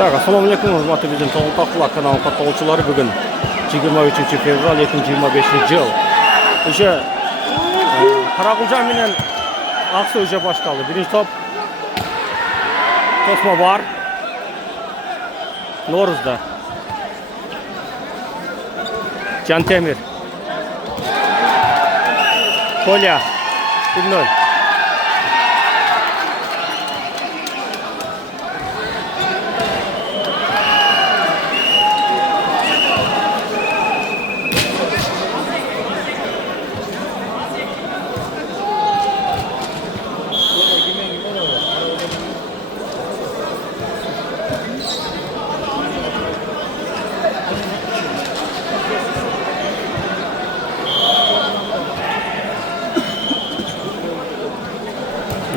Assalamualaikum hurmatli bizim To'g'ri kanal katılımcıları bugün 23 fevral 2025 yıl. O'sha Qarag'ulja bilan Aqso'ja boshqaldi. Birinchi top to'sma bor. No'ruzda. Cantemir. Kolya. 1-0.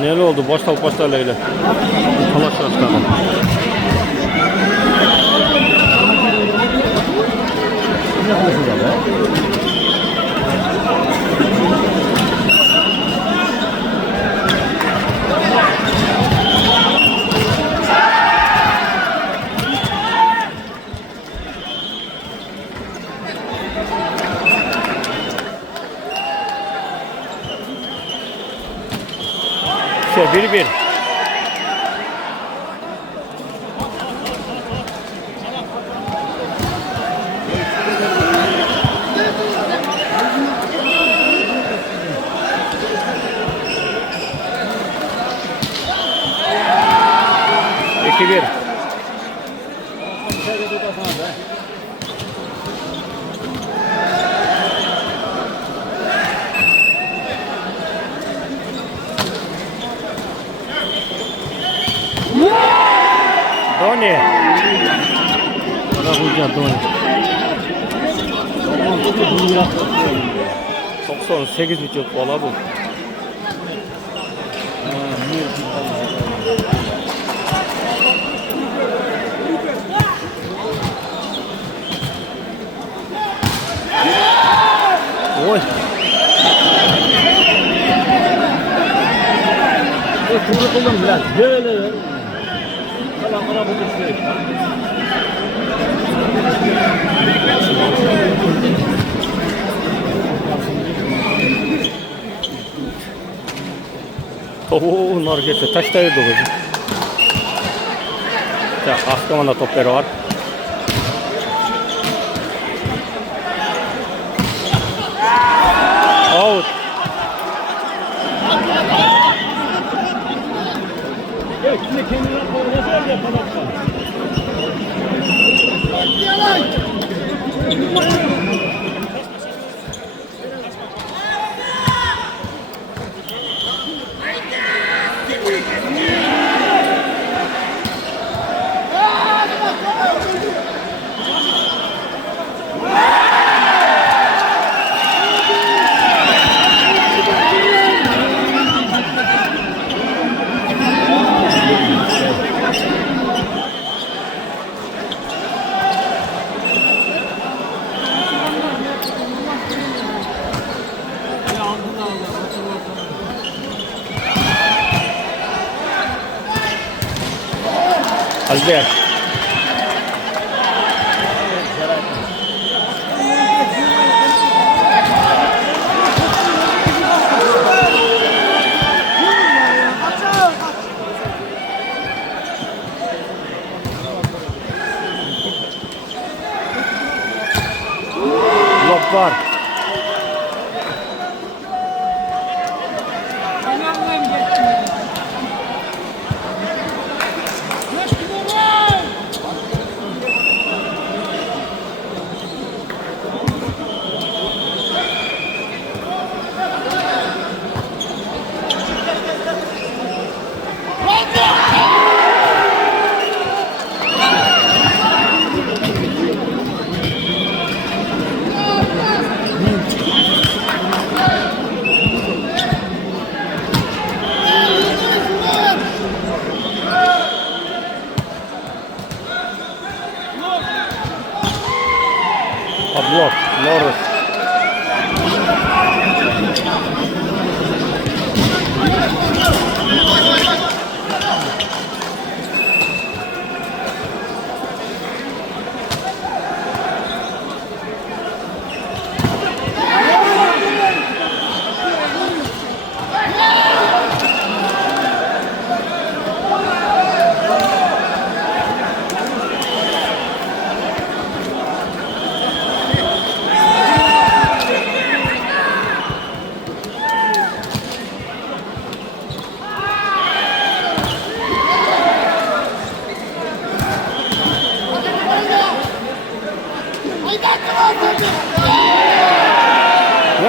Ne oldu? Başlarla öyle. Talaş başladı. İşte 1-1. İki bir. Doni. Qarag'ulja Doni. 98,5 bola bu. Oy. To'g'ri qildim bilan. Böyle. Qarab o'tirishdi. Nargete taşlayırdı o kızı. Ya Askaman'da topları var. Out. Evet, şimdi kendine koyacağız ya kanatlar. Albert. Blok var.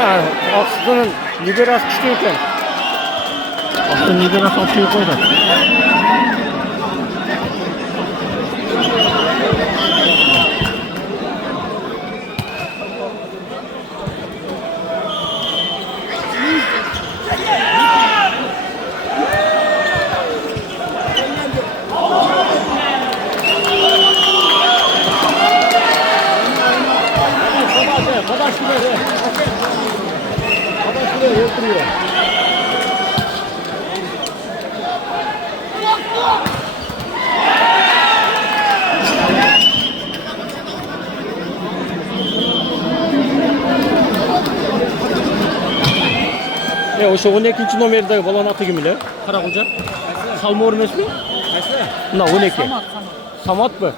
Ha, Aksı'nın liberası küçük ekan. Aksı'nın liberası atıyor koydu. Kadaş şuraya. Kadaş şuraya oturuyor. O'sha 12 nomerdagi balon ati kimlar? Qarag'uja. Salmor emasmi? Qaysi? Na 12. Samat bu.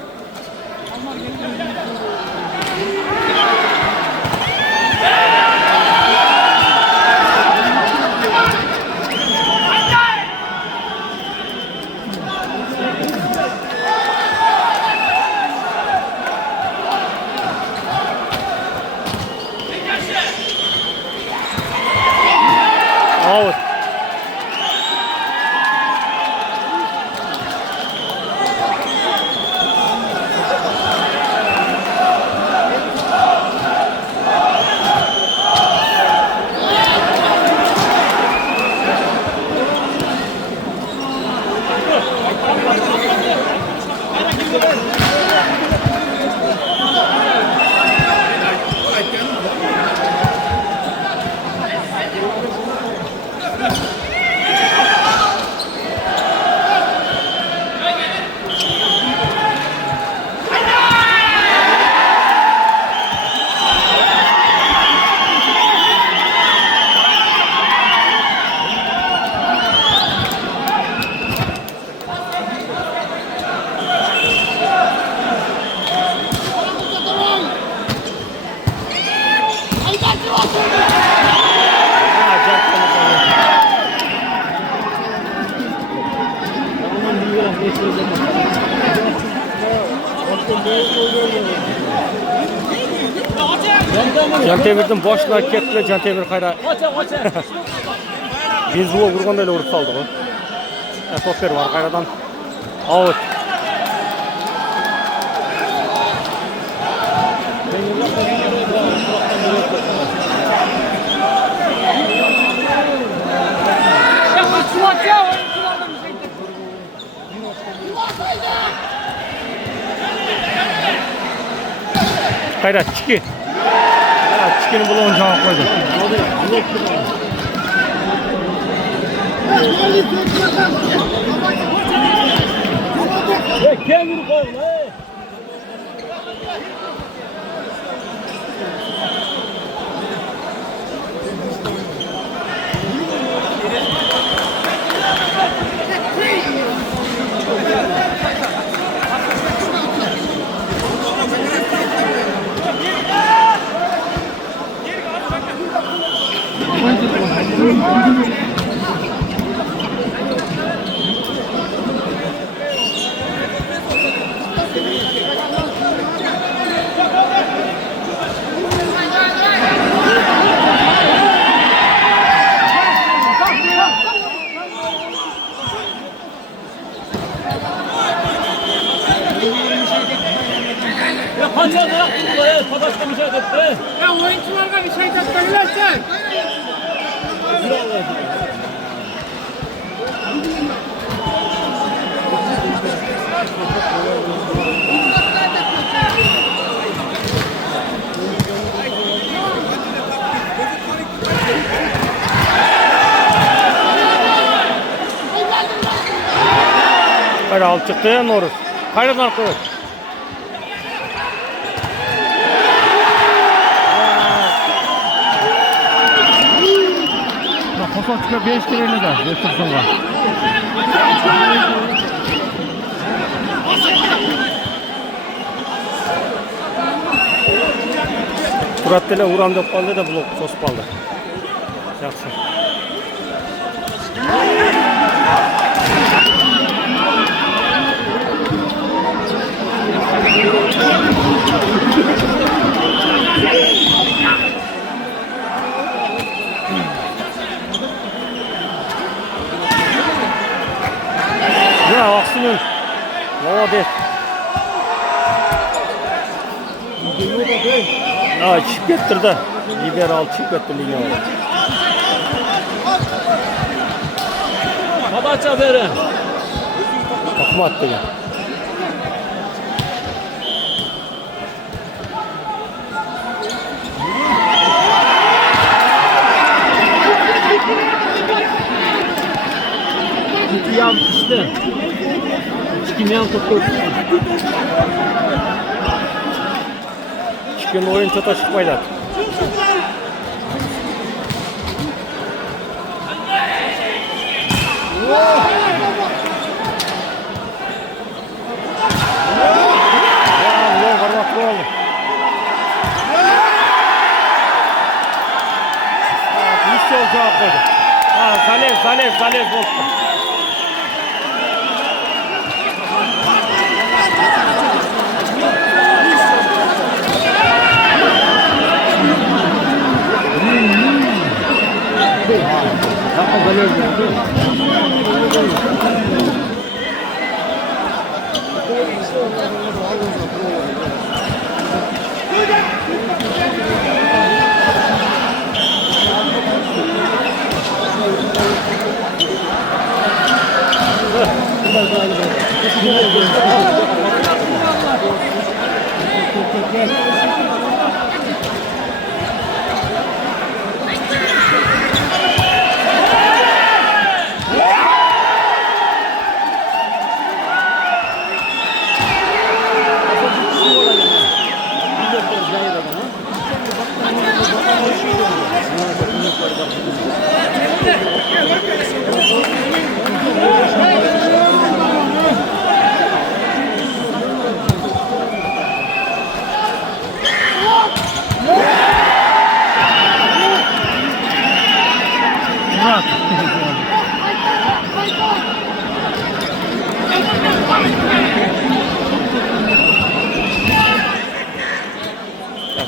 Out. Cantemir'den boşuna ketdi, Cantemir qayra. Benzuva urganda ele urib saldı o. Toper var qayradan. Out. Qayra chiki. Chikini bulon javob qo'ydi. Kim yürü koyun lan? Ya kaçan da ya, savaşta mücadele etti. Ya oyuncularga bir şey gösterirsen. Qayra alып chiqdi ya Noruz. Qayradan qo'ydi. Kosoçka 5 lirayla da Resursun'a. Turat'la uğram dep kaldı da blok sosip kaldı. Yaxşı. Молодец. Çıkıp getirdi. Liberal çıkıp getirdi yine. Kabaça verin. Akma attı ya. İki yan işte. İki yan tuttu. Çıkın oyun çota çıkmaydı. Gol varmak gol. Hiç yol cevap koydu. Zalev bozdu.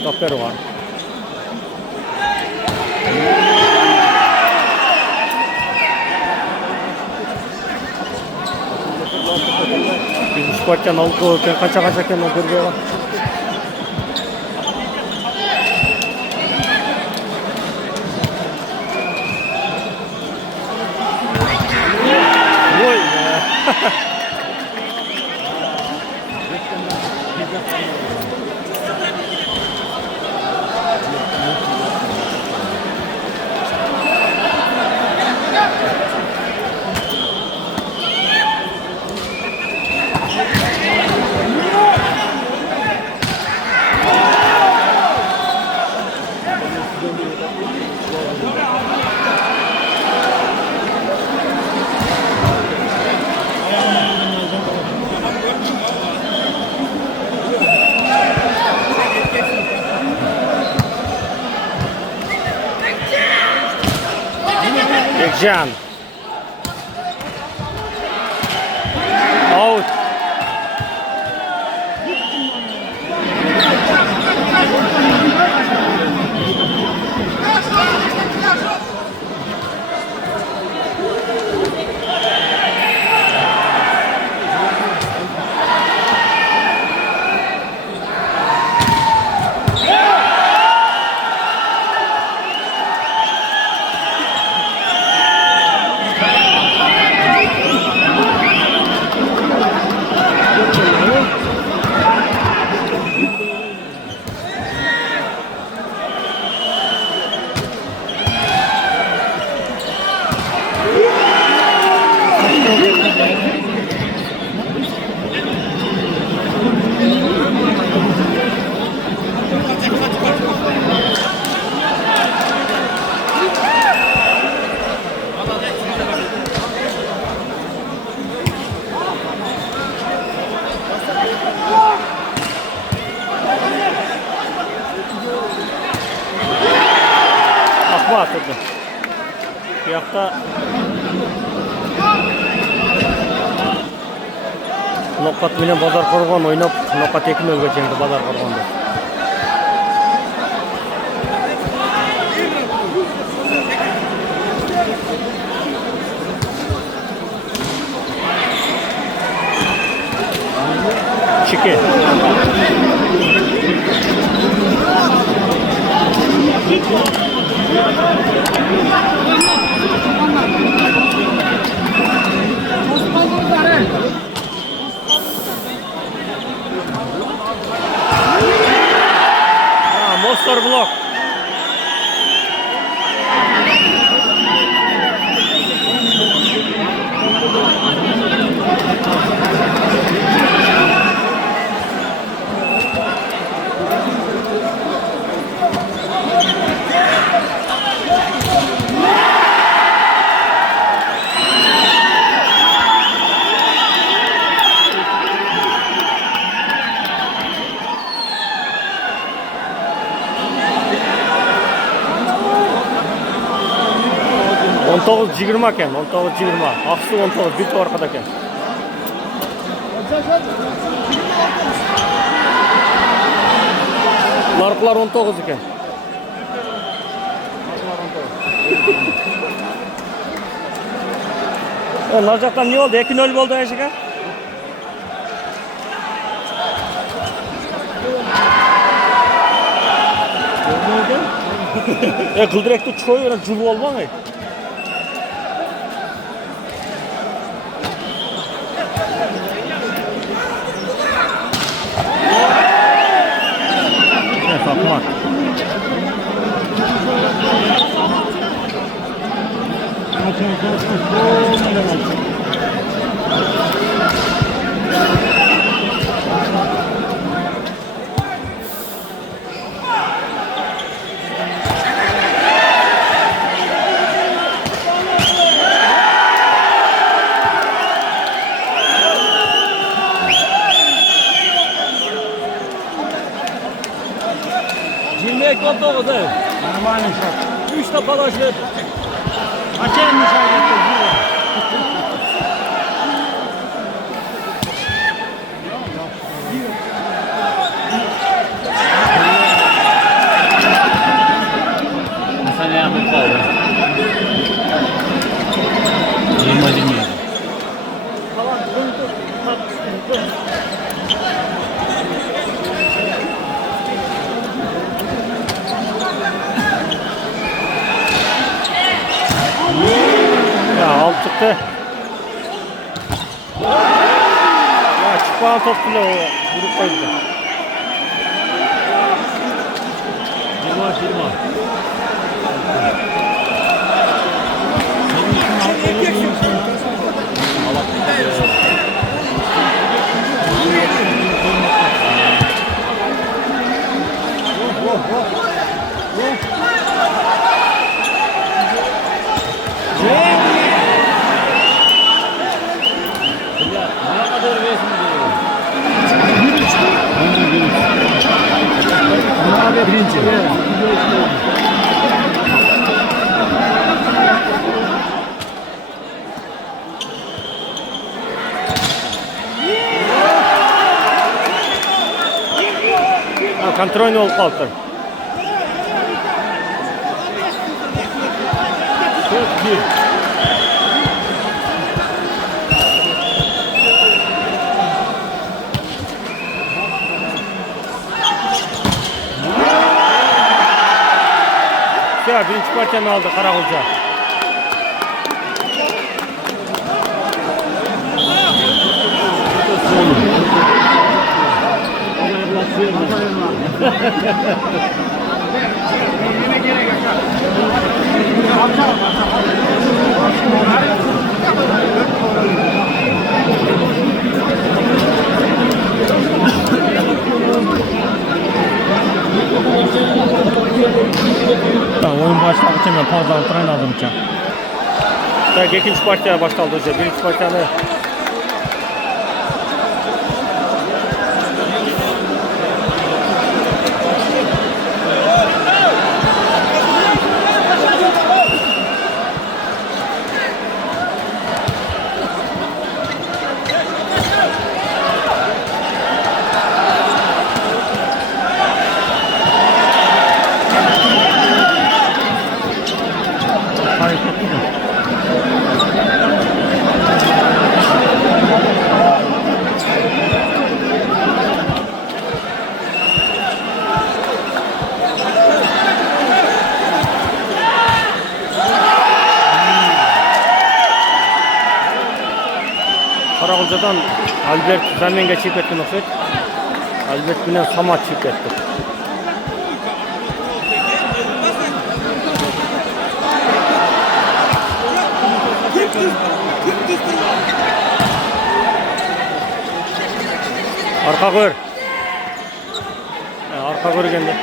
Tapero var. Biz sportken alıp koyarken kaça o görüyor var. Vay be. Bekcan. Out. Akma atıldı. Bu yakta Nokat bilen Bazar Korgon oynap Nokat ekin ölgeçendi Bazar Korgon'da. Monster Block. On 19-20 ekan, 19-20. Aksu 19, bir to arkada ekan. Narxlar 19 ekan. Nar jaqdan ne oldu? 2-0 bo'ldi ashiga. Qildirakni cho'yib, jul olmang. Fatma. Cimriyet oldu o da. Нормальный шаг. 3 de baraj ver. Отчаянный шаг. Mesela yapıp kaldı. 20. Ya alt çıktı. Ya çıkmayan top bile o vurup koydu. 1. Контрольный olup kaldı. Ya birinci partiyanı aldı Karagülce. Oyun başlamak için ben fazla antren aldım için. Tak ikinci partiya başladı hocam. Birinci partiyanı hareketli mi? Karalca'dan Albert Zamen'e çift etti nasıl? Albert Günen Samat çift etti. Arka gör. Arka gör kendi.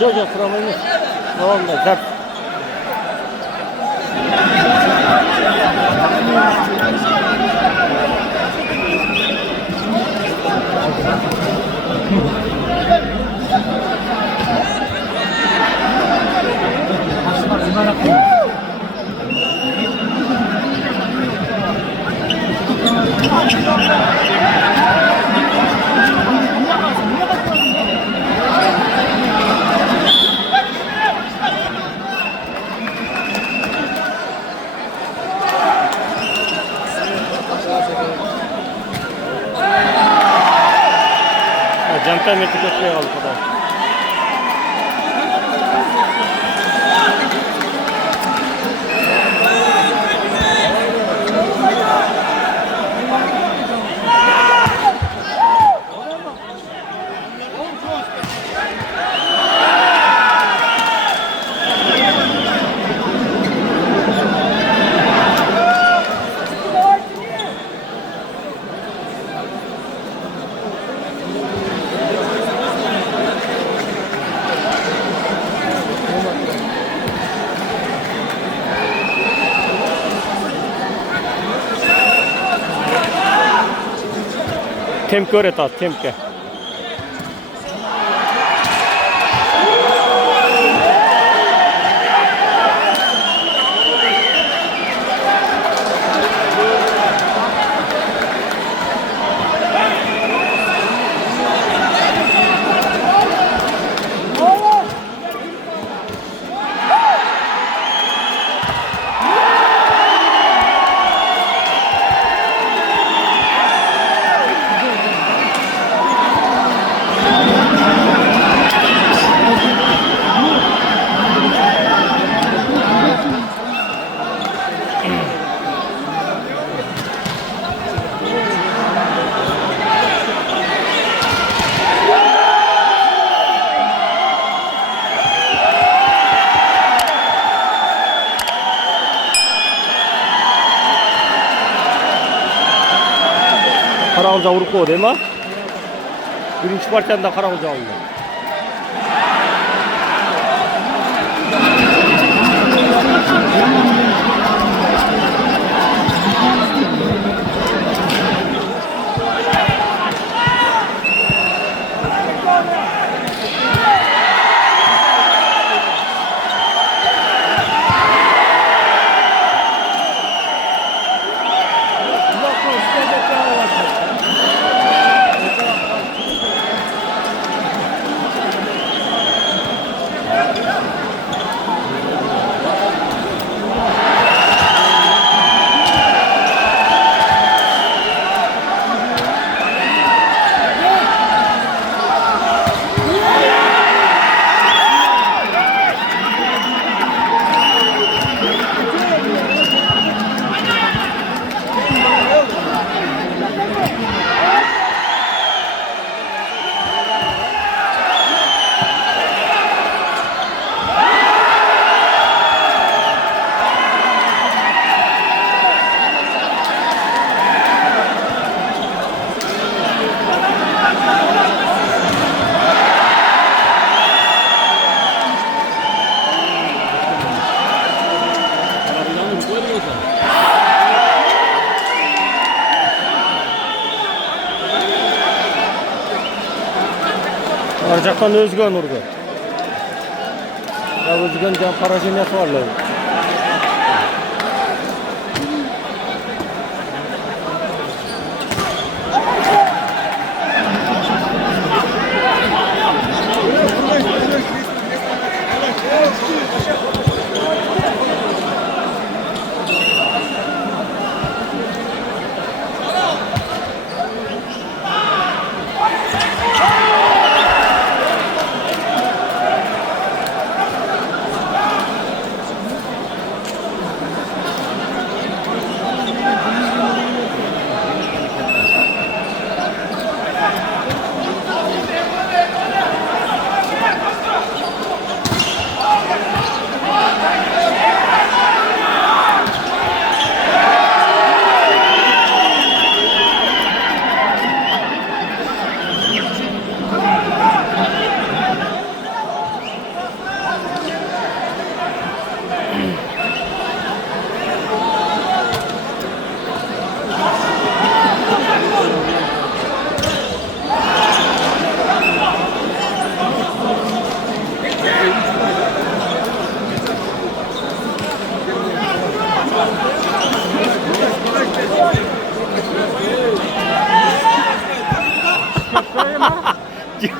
Jojo sıramayı tamam da zart. Cempe metik ötmeye kaldı kadar. Temke öğret temke. Karalca vuruk değil mi? Birinci partiyanda Karalca aldı. Ajaktan Özgön urdu. Ya Özgön can parajenet varlar.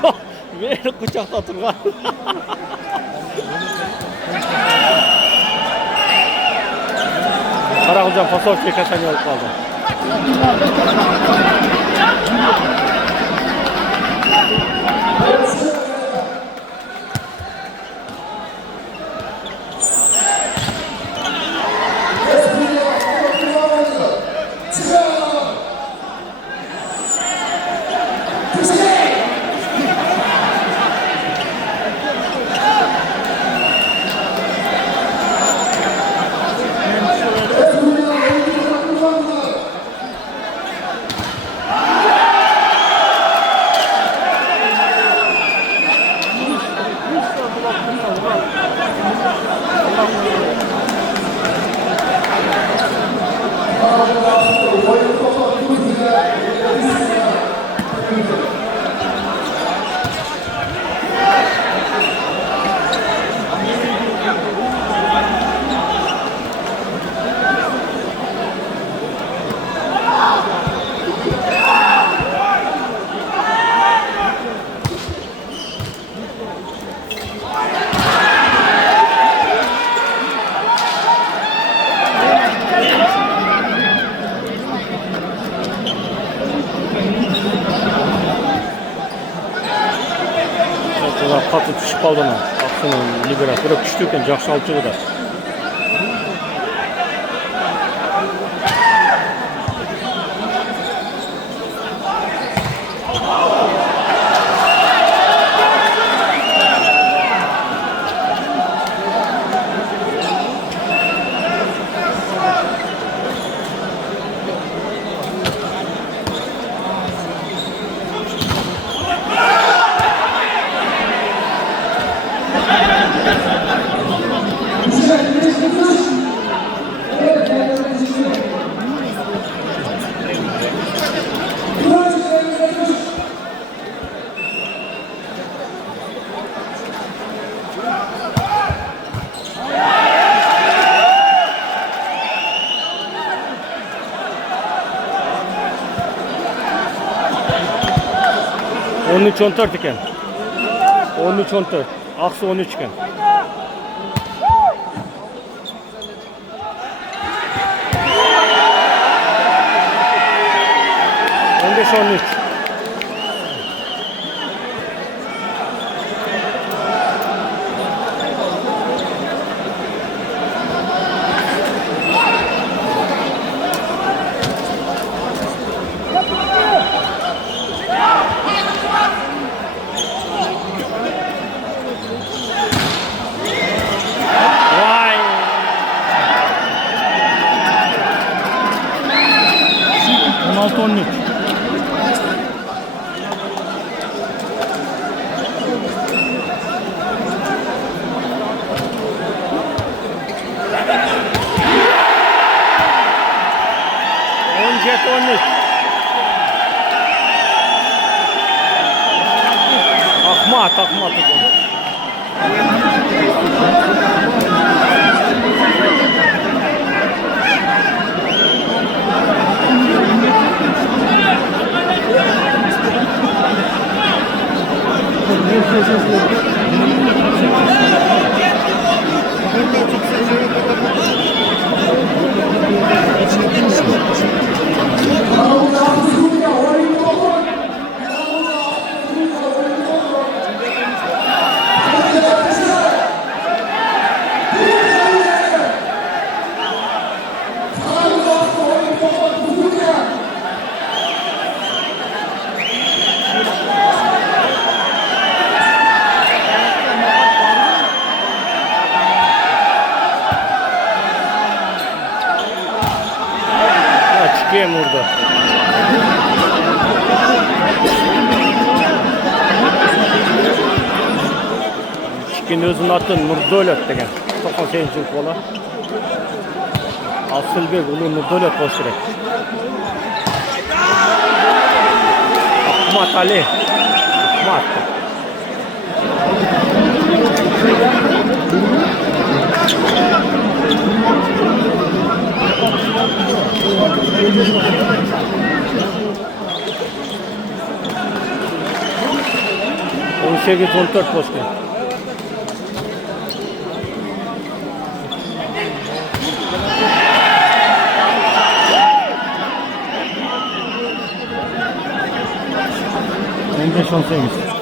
Yok, beni kucakta turgan. Karagülcan fasol çekesen yolup kaldı. Қатты түшіп қалды ана Ақсының либерат. Бірақ күшті екен, жақсы алып шығуда. On üç 14 iken. 13-14. Aksı 13 iken. On beş 13. Vay! 16-13. Jet 13. Ahmad. takım attık. Çıkayım burada. Çıkın özün attın Nurdolet degen. Tokan senin için kola. Asılbek ulu Nurdolet koşturek. Ahmet Ali. Ahmet. On 8-14 postu. On 5-18.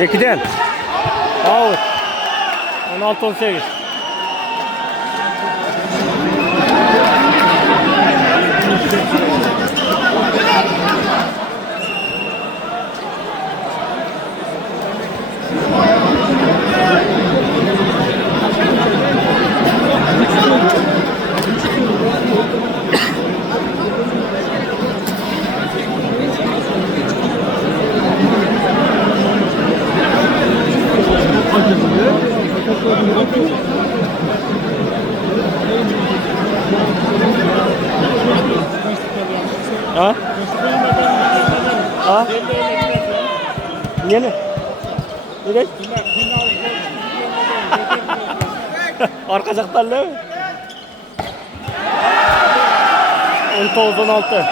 Ekiden. Out. 16-18. Ha? Ha? Niye ne? Nereye? Arka zaklarla mı? 19-16.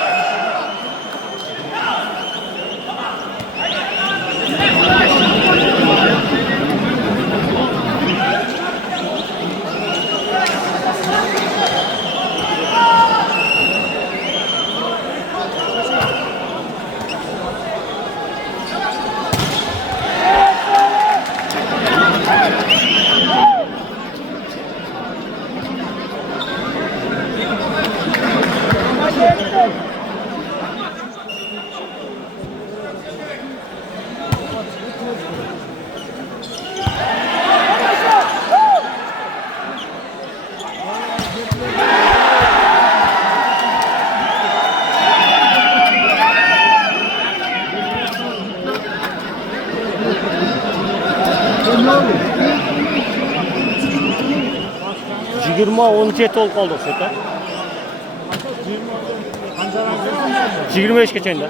Yigirma 17 ol qoldi o'xshaydi. 25 geçende.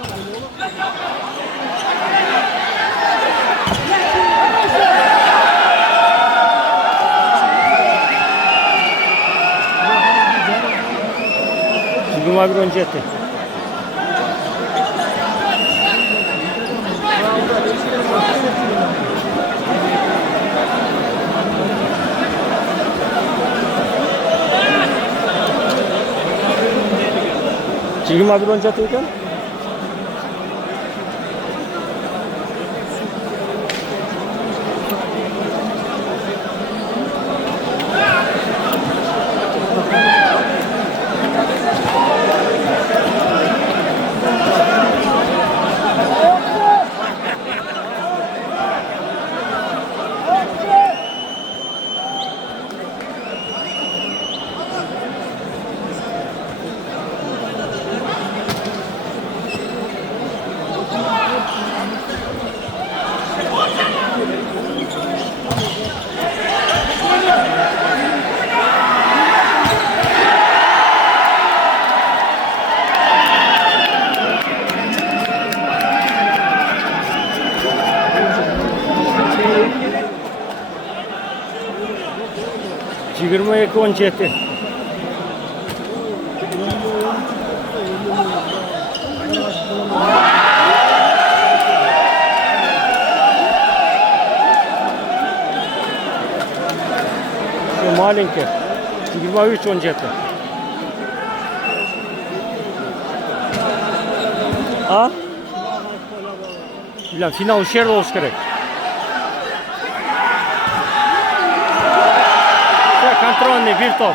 Yigirma bir 17. Yigirma bir 17 ekan. 22-17. Şu malinki 23-17. Ha? Bilmem, final şu yerde olması gerek. Kontrolni bir top.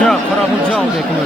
Все, пора в джал, як ми.